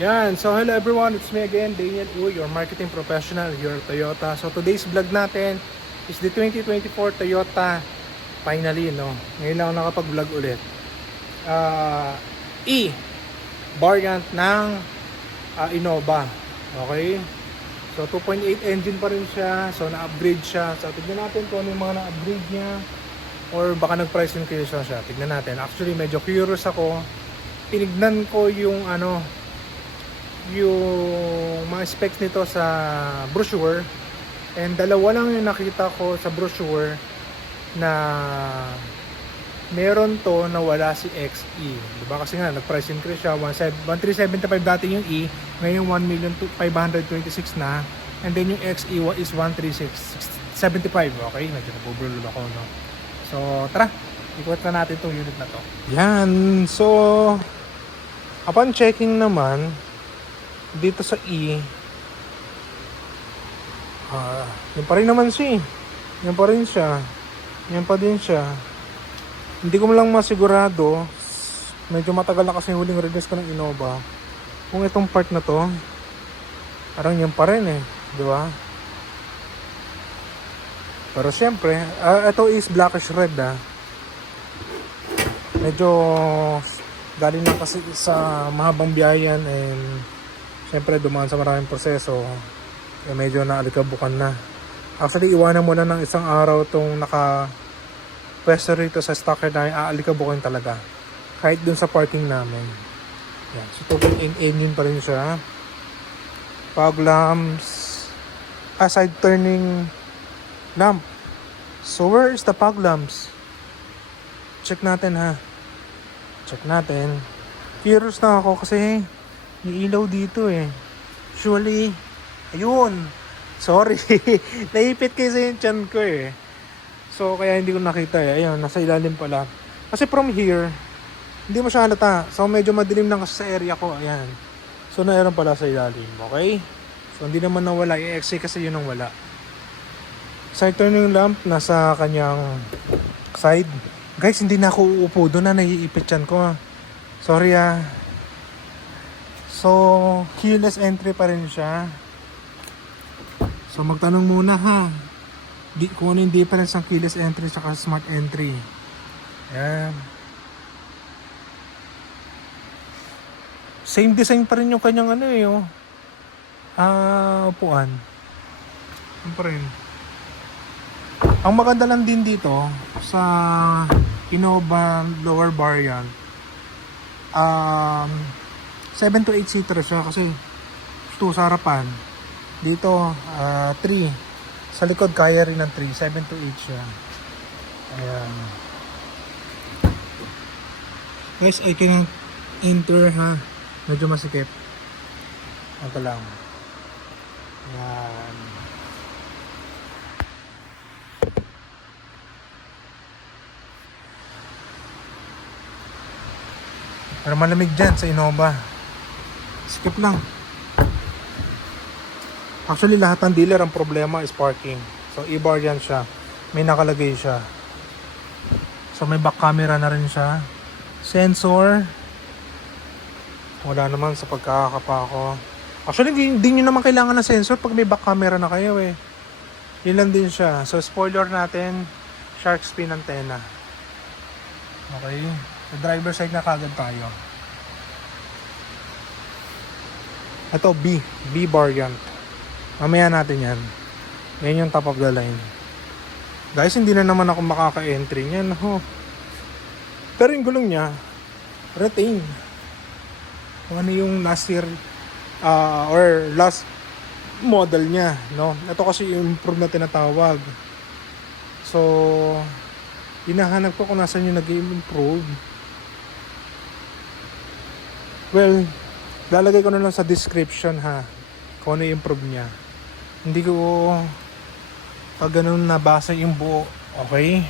Yan, so hello everyone, it's me again, Daniel Uy, your marketing professional here at Toyota. So today's vlog natin is the 2024 Toyota. Finally, no? Ngayon lang ako nakapag-vlog ulit. Variant ng Innova. Okay? So 2.8 engine pa rin siya, so na-upgrade siya. So tignan natin kung ano yung mga na-upgrade niya or baka nag-price increase na siya. Tignan natin. Actually, medyo curious ako. Tinignan ko yung yung mga specs nito sa brochure, and dalawa lang yung nakita ko sa brochure na meron to na wala si XE, diba? Kasi nga nag-price increase siya, 1,375 dati yung E, ngayon 1,526 na, and then yung XE is 1,375. Okay, medyo nabubulol ako, no? So tara, ikot na natin tong unit na to. Yan, so upon checking naman dito sa E, yan pa rin naman siya. Yan pa rin siya. Yan pa din siya. Hindi ko lang masigurado. Medyo matagal na kasi huling release ko ng Innova. Kung itong part na to, parang yan pa rin eh. Di ba? Pero syempre, ito is blackish red Medyo galing lang kasi sa mahabang biyayan, and siyempre dumaan sa maraming proseso, eh medyo naalikabukan na. Actually, iwanan mo na ng isang araw tong naka-pwesto rito sa stocker na aalikabukan talaga. Kahit dun sa parking namin. Yan. So, 2.8 engine pa rin siya. Fog lamps. Side turning lamp. So, where is the fog lamps? Check natin ha. Check natin. Curious na ako kasi may ilaw dito eh. Usually, ayun. Sorry. Naipit kasi yung chan ko eh. So, kaya hindi ko nakita eh. Ayun, nasa ilalim pala. Kasi from here, hindi mo siya halata. So, medyo madilim lang kasi sa area ko. Ayan. So, naeron pala sa ilalim. Okay? So, hindi naman nawala. Yung XA kasi yun ang wala. Side turning lamp, nasa kanyang side. Guys, hindi na ako uupo doon na naiipit chan ko. Sorry So, keyless entry pa rin siya. So, magtanong muna ha. Kung ano yung difference ng keyless entry at smart entry. Ayan. Same design pa rin yung kanyang upuan. Ano pa rin. Ang maganda lang din dito sa Innova lower variant, 7 to 8 seater siya kasi 2 sa harapan. Dito 3 sa likod, kaya rin ng 3, 7 to 8 siya. Ayan guys, I can enter ha, medyo masikip. Ito lang. Ayan. Pero malamig dyan sa Innova. Skip lang. Actually, lahat ng dealer ang problema is parking. So, e-variant siya. May nakalagay siya. So, may back camera na rin siya. Sensor. Wala naman sa pagkakapa ko. Actually, hindi nyo naman kailangan ng sensor pag may back camera na kayo eh. Yun lang din siya. So, spoiler natin, shark fin antenna. Okay. Sa driver side na kagad tayo. Ito B variant. Mamaya natin yan. Yan yung top of the line. Guys, hindi na naman ako makaka-entry niyan. Pero yung gulong niya, retain. Kung ano yung last year or last model niya, no? Ito kasi yung improve na tinatawag. So, hinahanap ko kung nasan yung nag-improve. Well, lalagay ko na lang sa description ha kung ano yung improve niya. Hindi ko pag ganun nabasa yung buo. Okay?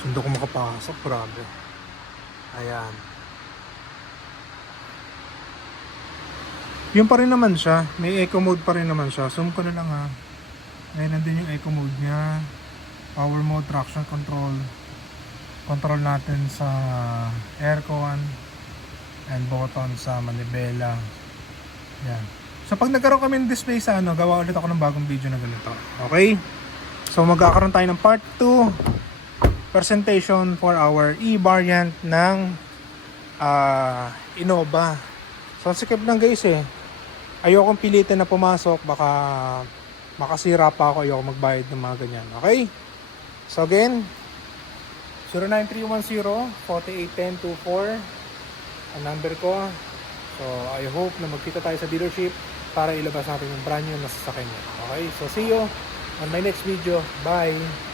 Sundo ko makapasok, grabe. Ayan. Yun pa rin naman siya. May eco mode pa rin naman siya. Zoom ko na lang ha. Ayan, nandun yung eco mode niya. Power mode, traction control. control natin sa aircon and button sa manibela. Yan. So pag nagkaroon kami ng display sa ano, gawa ulit ako ng bagong video na ganito. Okay? So magkakaroon tayo ng part 2 presentation for our e-variant ng Innova. So sikip lang guys eh. Ayokong pilitin na pumasok, baka makasira pa ako, ayoko magbayad ng mga ganyan. Okay? So again, 09310-481024 ang number ko. So I hope na magkita tayo sa dealership para ilabas natin yung brand new na sasakyan niya. Okay? So see you on my next video. Bye!